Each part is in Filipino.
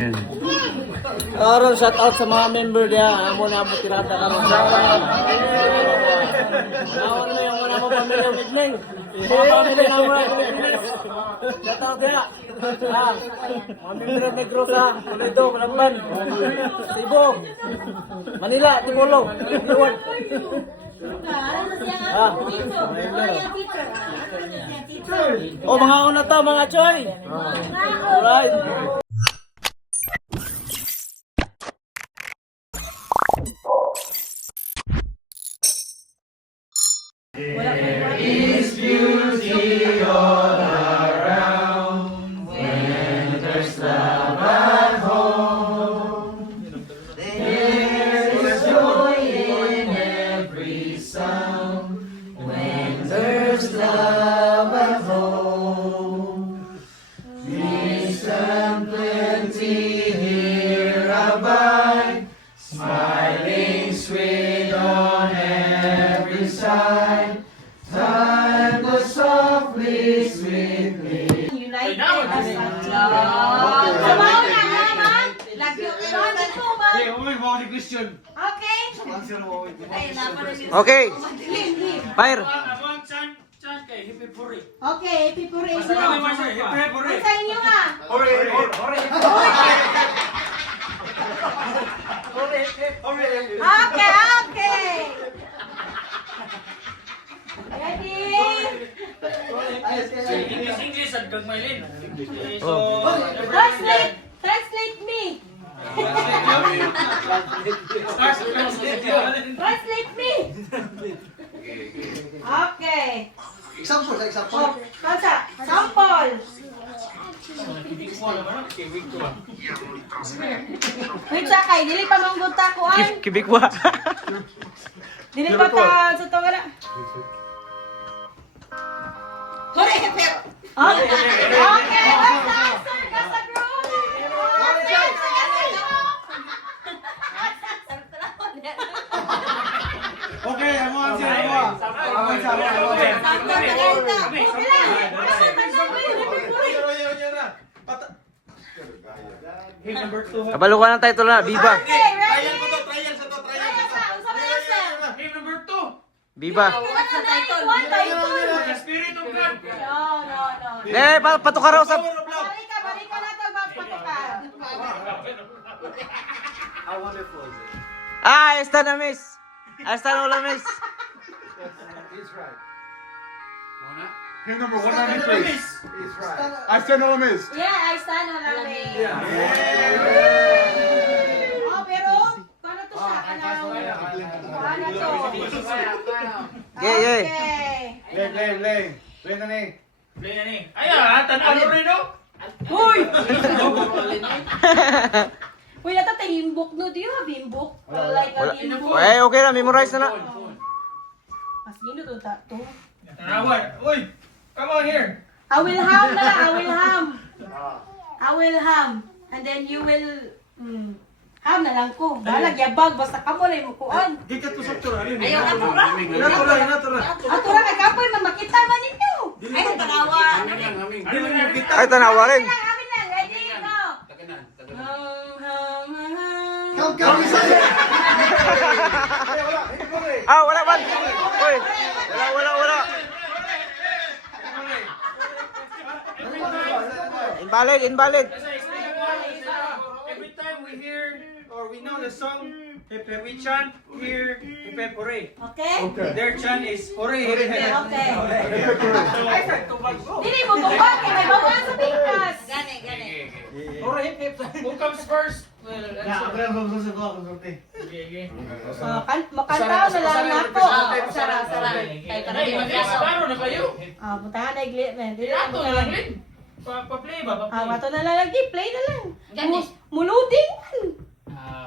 Aron shout out sa mga member dia, amo na mo tirada karon. Awan na yung mga mo pamilya Midning. Mga pamilya na mo. Shout out dia. Mga member ng Negro sa Toledo, Malakban, Cebu, Manila, Timolo, Iwan. Oh, mga una to, mga choy. Alright. Is beauty all around when there's love at home. There's joy in every sound when there's love at home. Peace and plenty here abide, smiling sweet on every side. Time goes softly, sweetly. United as a love. Sabaw na naman. Lagyo kayo na po ba? Okay. Okay. Fire. Okay, pipuri is no. Ang sa inyo nga. Okay, okay. Ready? English at gagmaylin. Translate me. Translate me. Okay. Example. Oh, kansa, sample. Wait sa kay, dili pa manggunta ko an. Kibikwa. Dili pa ta sa to wala. Hore, pero. Okay. Okay, that's the answer. That's the group. Okay, I'm on sir. Kabalo ka ng title na, Viva. Okay, ready? Trial sa to. Game number 2. Viva. What's the title? One title. The Spirit of God. No. Pato ka raw sa... Balik ka na to, magpatukan. How wonderful is it? Esta na miss. Esta na wala miss. He's right. Hymn number 190, please. He's right. I stand on a mist. Yeah, I stand on a lane. Oh, pero, paano to siya? Paano to? Yeah. Okay. Play na ni. Play na ni. Ayan, tanaw rin no? Uy! Uy, nato tayo himbok no. Do you have himbok? Like a himbok? Okay na, memorize na na. Mas gino to to. Tanawan. Uy! Come on here. I will ham na lang. I will ham. And then you will... ham na lang ko. Balag yabag. Basta kamo na yung mukuan. Gikat ko sa tura. Ayaw ka tura. Natura. Atura kay kapoy man makita man ninyo. Ay, tanawa. Ay, tanawa rin. Amin lang. Ready? Go. Come. Wala man. Uy, wala. Invalid. Every time we hear or we know the song, we chant here, Pore. Okay? Their chant is Ore. Okay. Dili mo tubag kay may bawal sa bingkas. Who comes first? Makantaw na lang ako. Sara. Klaro na kayo. Butahan na igli. Dili Ato na lang rin. Pa-play ba? Mato na lang lagi. Play na lang. Muluding man.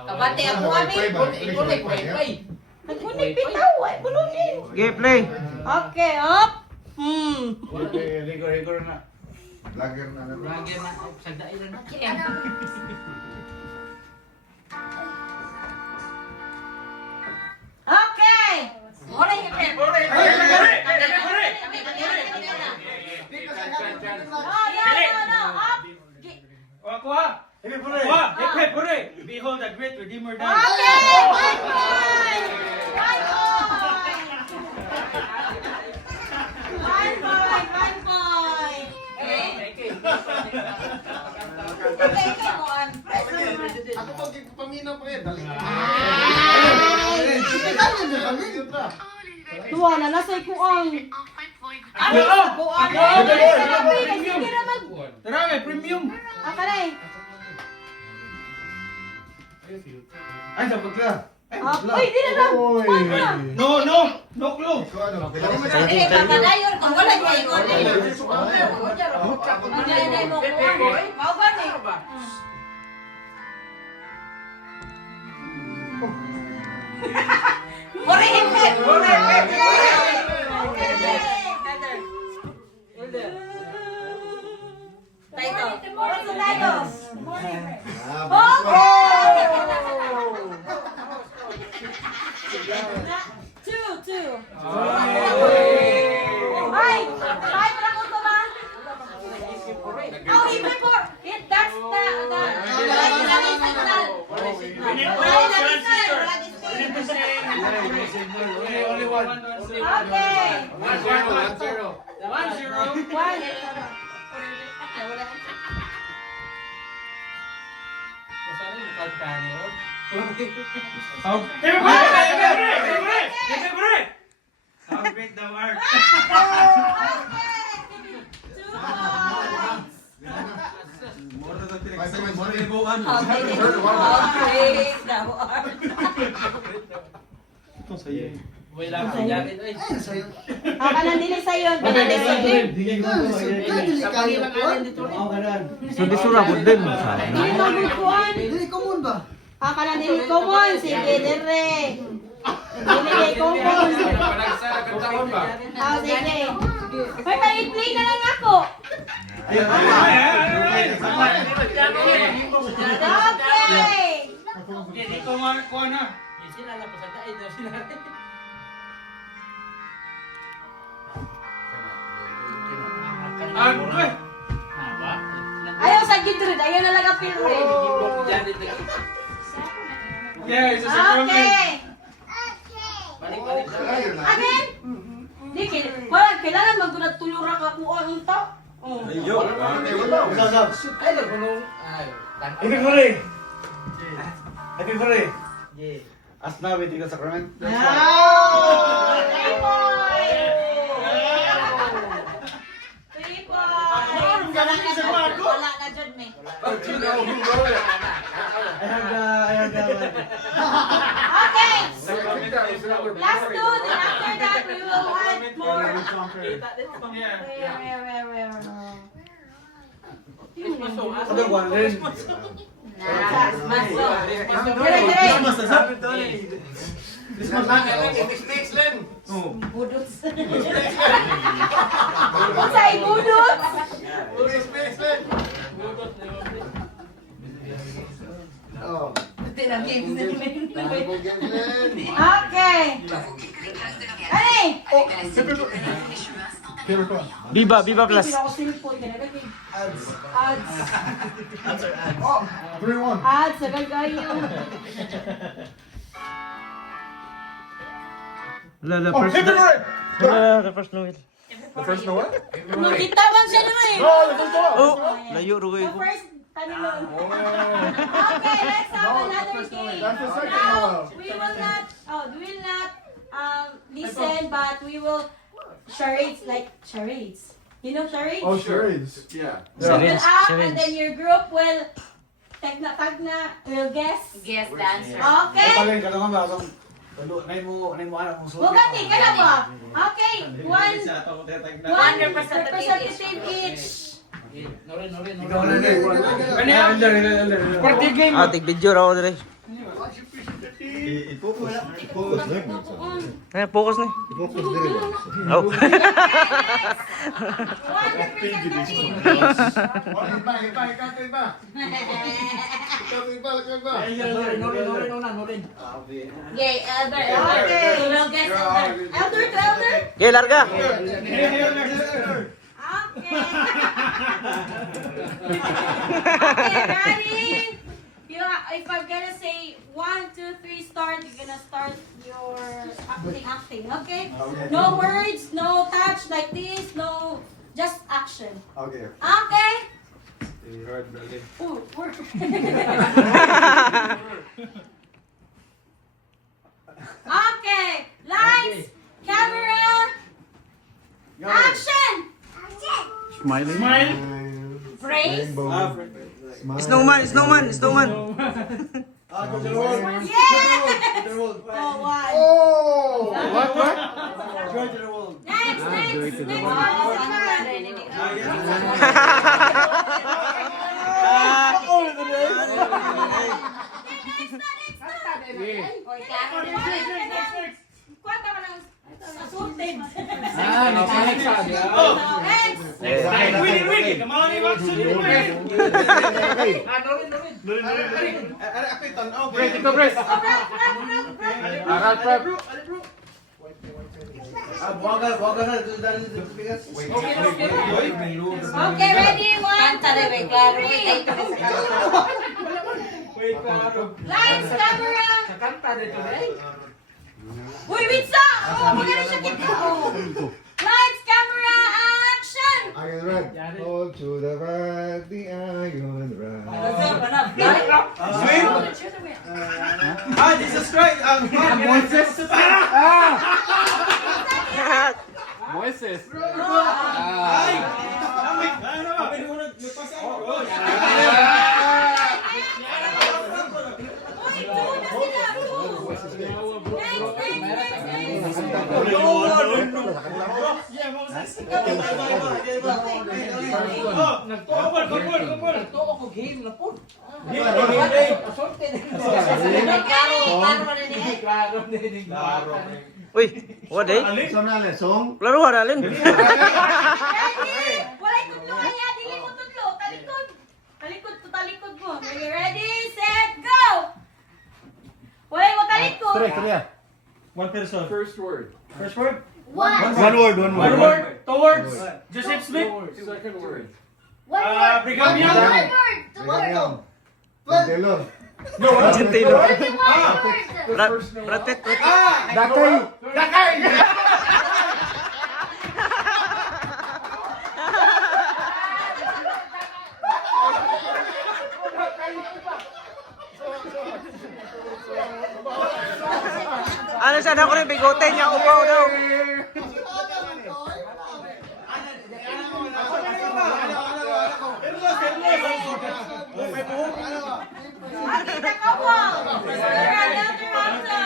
Kabante ako kami. Play. Nagkunig bitaw. Ay, muluding. Okay, play. Okay, up. Rigor na. Lager na. Okay. Ore, hepe. No. Up. Kuha. Hip hip hooray! Behold the great Redeemer died. Okay! 1 point! 1 point! 1 point! 1 point! Ako pag paminaw pa dali. Tuwa na, nasa'y kuang. Ako! Kuang. Sige na mag... Tara, may premium! Akaray. Ay, dapat ka. Uy, di na lang. Kuang na. No clue! Dili pa kadayon kung wala niya ingon eh. Hindi mo ko. Mao ba ni? Puri hipit. Title. What's the title? Two. Ay! Five lang ito ba? Oh, even for... That's the... Only one. Okay. 1-0. One. How great thou art! Kanan dili sa iyo. Kanan dili sa iyo. So di sura ko din. Dili ka bukuan. Dili common ba? Kanan dili common. Sige, dire. Dili common. Sige. Hoy, pa-play na lang ako. Okay. Hindi ko kuha na. Ayaw sa gidrid. Ayaw na lang apil rin. Yeah, it's a second Okay. Again? Di, kailangan magdunat tulura ka kung ano ito. Happy birthday. As na waiting na sacrament. Three points. 3 points. Wala na jud me. Okay. Last two. Then after that, we will add more. Where? Kada one rin. Budots. Kung sa ibudots? Okay. Ay! Biba plus. Hindi ako cellphone. Kinagagay. Ads. 3-1. Ads. Nagagayo. The Oh, hip hooray! the first Noel. The first no what? Nagitawan siya nun eh. Oh, layo rugoy The ko. first tanilon. Okay, let's have another game. That's the second Now, one. we will not listen, but we will charades, like charades. You know charades? Oh, charades. Yeah. So we'll up, Charades. and then your group will tag na, will guess. Guess the answer. Okay? Paleng ka naman ba? Talo, nay mo anak mo sulit. Bugati ka na ba? Okay, one 1 representative each. Ikaw na din. Party game! Ah, tig video raw dire. Focus na. Oh. One representative each. Yay, elder. Okay. We will guess elder. Elder to elder. Okay, larga. Okay. Okay, ready? if I'm gonna say 1, 2, 3, start, you're gonna start your acting, okay? No words, no touch like this, no, just action. Okay. Okay? Hard, dali. Ooh, work. Okay, lights, camera, action! Smiling. Praise. Snowman. Yeah! Oh, one. What? Next, next one Kwanta ka ng assaulted. Win! Come on, Ivan! Ako yung tanaw. Okay, ready? 1, 2, 3. Lights, camera. Uy, Winsa! Oh, maganda siya kita. Oh. Lights, camera, action! Iron Rod. Hold to the right, the Iron Rod. Jesus Christ! Moises. Uy, two na sila, two. Uy, what day? Saan na lesong? Laruan alin. Ready? Walay tudlo kaya, dili mo tudlo. Talikod. Talikod mo. Ready, set, go! Walay mo talikod. One person. First word. First word? One. One word. One word. Two words. Joseph Smith. Second word. Brigham Young. One word. Tomorrow. Taylor. Jim Taylor. Only one word. Pratet. Dakay. Ano siya na ko rin bigote niya upaw daw. Nakita ka po. Another option.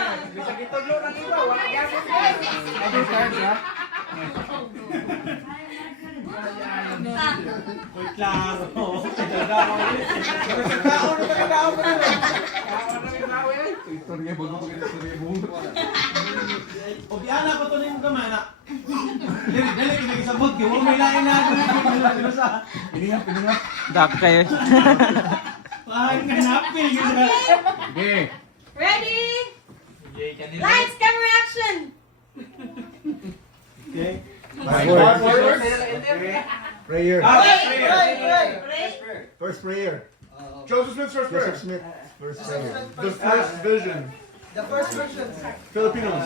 Klaro. Istorya bago pa kita istorya mo. Obiana ko to na yung kamana. Dali, kinag-isabot. Yung mo may lain na. Piningap. Dak kayo. Pahain nga napil. Okay. Ready? Lights, camera, action! Okay. Prayer. Pray. First prayer. Joseph Smith's first prayer. Joseph Smith. First prayer. The first vision. The first version. Filipinos.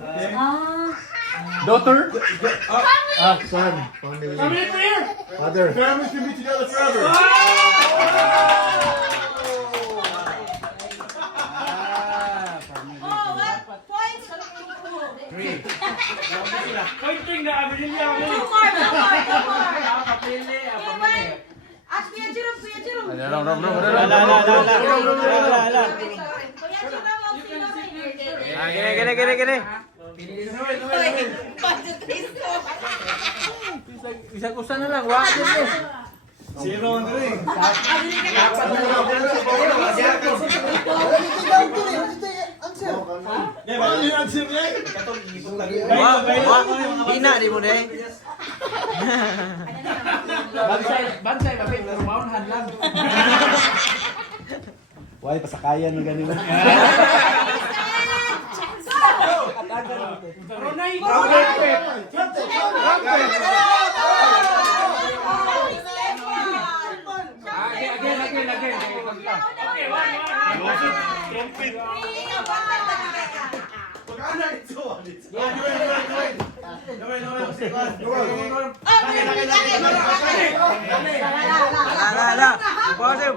Ah. Daughter. Son. Family. Family prayer. Father. Families can be together forever. Oh, what? Points? Pointing na abinin niya ako. Two more. Okay, one. At Kuya Jerome. Kuya Jerome, Kuya Jerome, Gini. Isang usa na lang. Wa din mo. Zero ang rin. Ina di mo deh. Bansay, mabit, pero maun hadlang. Why, pasakayan ng ganun. Again. Okay, one. Trumpet. Pagkana ito.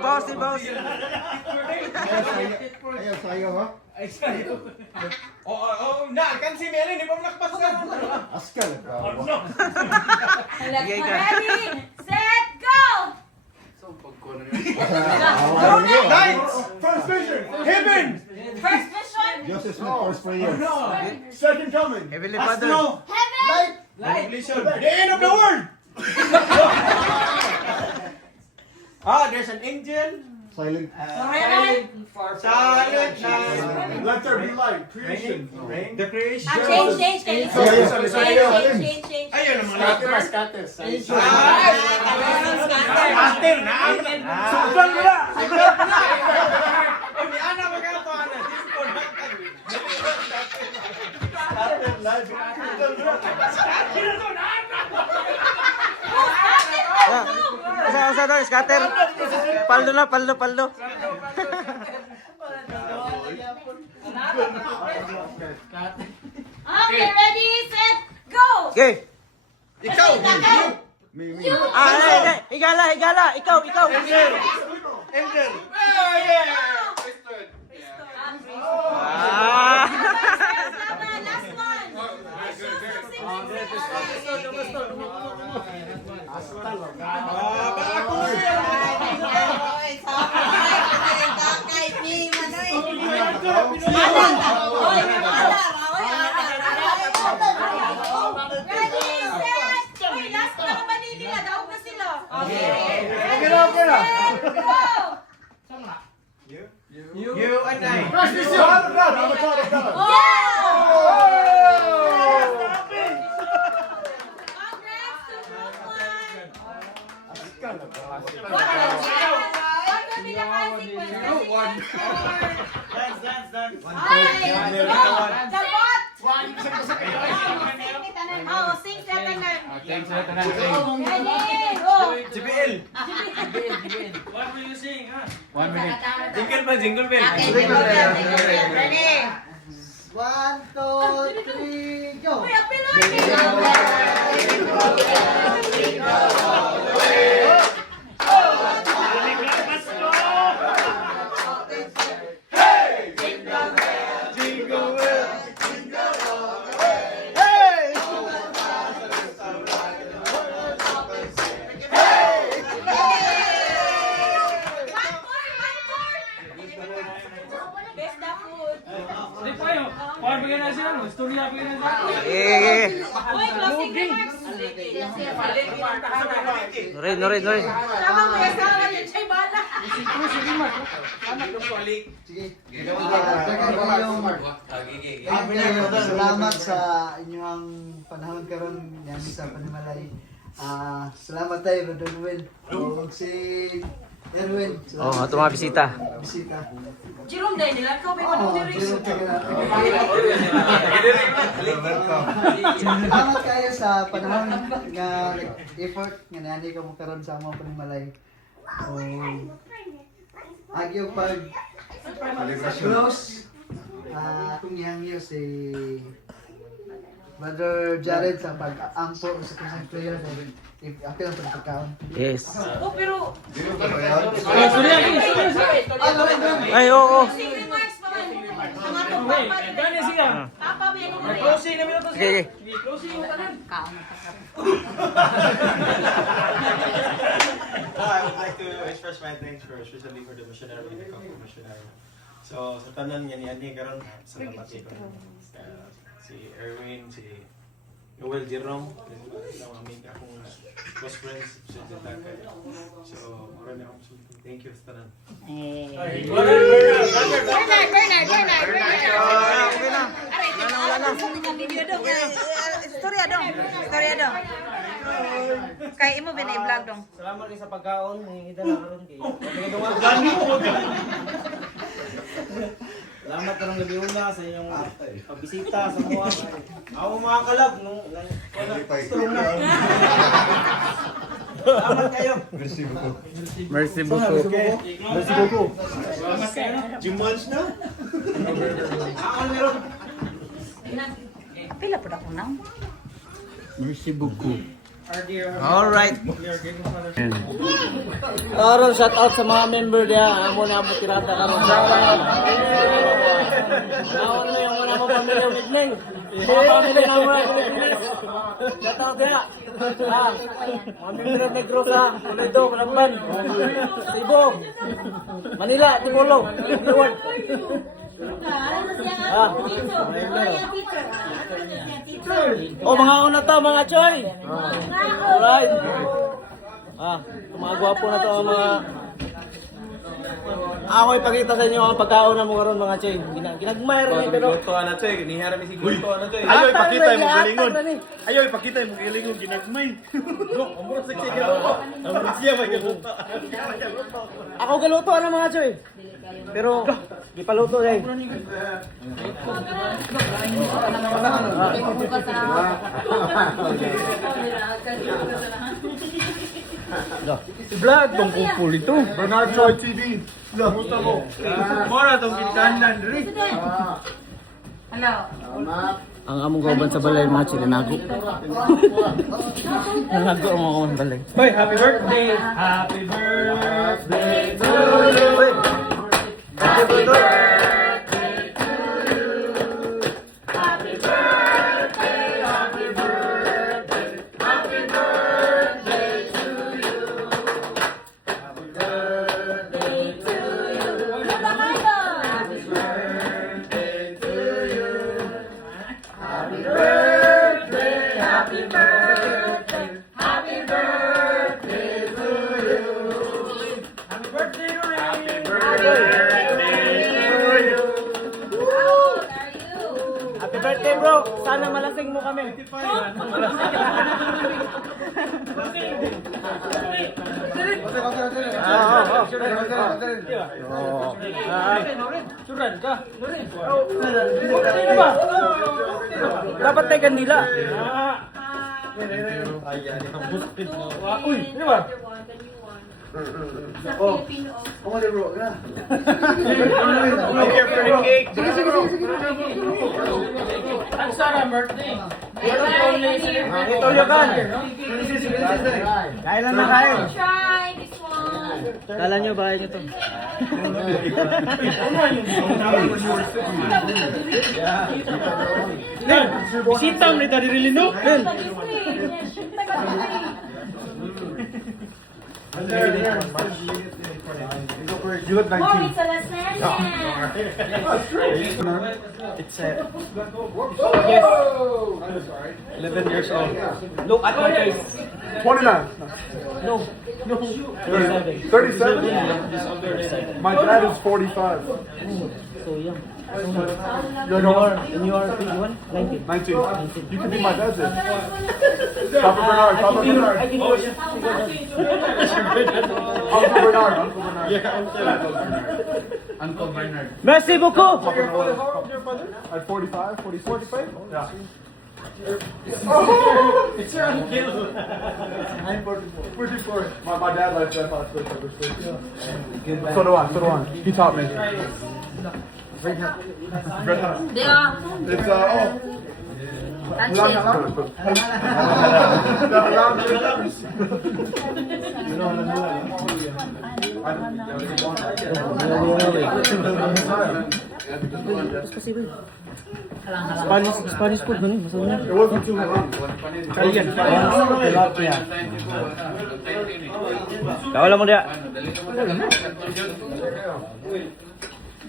Boss. Ayaw sayo ha? Ay, sa'yo. Kan si Mary, di ba nakpas ka? Askal ka. Ready, set, go! Lights! First vision! Heaven! First vision, Joseph Smith, first prayer. No. Second coming. Heavenly Father. heaven, Light! The end of the world! There's an angel. Silent. forever. Silent. Let there be light. Creation. The creation. Change. Ayun ang mga Scatter. Master na. Sudan mo na. O, ni Ana magkano Ana. Asa daw, scatter. Paldo. Okay, ready, set, go! Okay. Ikaw. Me. Higala. Ikaw. Angel. Oh, yeah. Ah. Last one. Ready, set! Uy, last na naman nila. Daog na sila. Okay. Okay na. Go! You and I. First vision! I'm a child of God. Oh! Congrats to Brooklyn! What will be the consequence? Dance. The bot! Oh, sing Setanan. Ready, go! JBL. What will you sing, ha? 1 minute. Jingle bell. Ready? 1, 2, 3, go! Uy, apil lang! Best na food. Hindi pa yun. Paano bigyan na siya? Istorya bigyan na siya. Uy, closing remarks. Norin. Tama mo yung asawa niya, Chay Bala. Salamat sa inyong panahon karon yan sa Panimalay. Salamat tayo, Brother Erwin. O si Erwin. Ito mga bisita. Bisita. Jerome dahil nila, ikaw may Zero panong Salamat kayo sa panahon nga effort nga nani ka mo karon sa among Panimalay. So, agyo pag close. Kung yangyo si Brother Jared sa pag-ampo sa kanyang prayer if apil ang pagkakaon. Yes. Oh, pero Ay, oo. closing remarks pa man. Ang atong papa nila. Gani siya. Papa ba yan nila? Closing na minuto siya. Okay. Closing mo tanan. I would like to express my thanks for especially for the missionary and the couple missionary. So sa tanan nga ni karon salamat si Erwin, si Noel Jerome, aming akong close friends sa Jataka. So marami akong sulti. Thank you sa tanan. Istorya dong. Kay imo binay vlog dong. Salamat kayo sa pagkaon. Hingida na karon kay. Salamat karong gabi una sa inyong pagbisita sa mga. Ako mga kalab nung strong na. Salamat kayo. Merci beaucoup. Ako meron. Pila po na ko na. Merci beaucoup. Our dear, Alright. dear grateful Father. Karon shout out sa mga member dia. Amo na mo tirada karon. Naon na yung mga pamilya ng Igning. Mga pamilya ng mga Pilipinas. Shout out dia. Mga member ng Negro sa Toledo, Malakban, Cebu, Manila, Tipolo, Iwan. Oh, mga una to, mga choy. Alright. Mga gwapo na to ang mga... Ako ipakita sa inyo ang pagkaon na mo karon mga choy. Ginagmay rin pero... na to eh. Nihara mi siguro to na to eh. Ayaw ipakita mo galingon. Ayaw ipakita mo galingon ginagmay. No, amuro sa siya galuto. Amuro siya magaluto. Ako galuto na mga choy. Pero gipaluto dai. Vlog tong kupul itu. Bernard Choi TV. Kumusta mo? Mora tong kintanan diri. Hello. Ang among kauban sa balay mga choy nago. Nago ang mga kauban balay. Hoy, happy birthday. Happy birthday to you. Happy birthday. Happy birthday bro! Sana malasing mo kami. Suran ka. Dapat tayo kanila. Uy, di ba? Como de bro, ya. Here for the cake. Ang Sarah birthday. Ito yung kan. Kailan na kayo? Try this one. Kala nyo bahay nyo to. Bisita mo nito diri no? You look 19. It's a lasagna. It's 11 years old. look at my face. 29. No. 37? My dad is 45. So young. You're going And you are 21? 19. 19. You could be my dad then. Papa Bernard, Papa Bernard. I can go. Uncle Bernard, Uncle Bernard. Merci beaucoup. At 45, 45? Yeah. I'm 44. 44. My dad likes that last place ever since. So do I, so do I. He taught me. Red Hat. They are. It's, That's Spanish food ba ni? Masarap na. It wasn't too long. Tilapia. Kawala mo dia.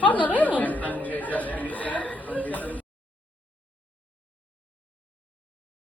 How na rin?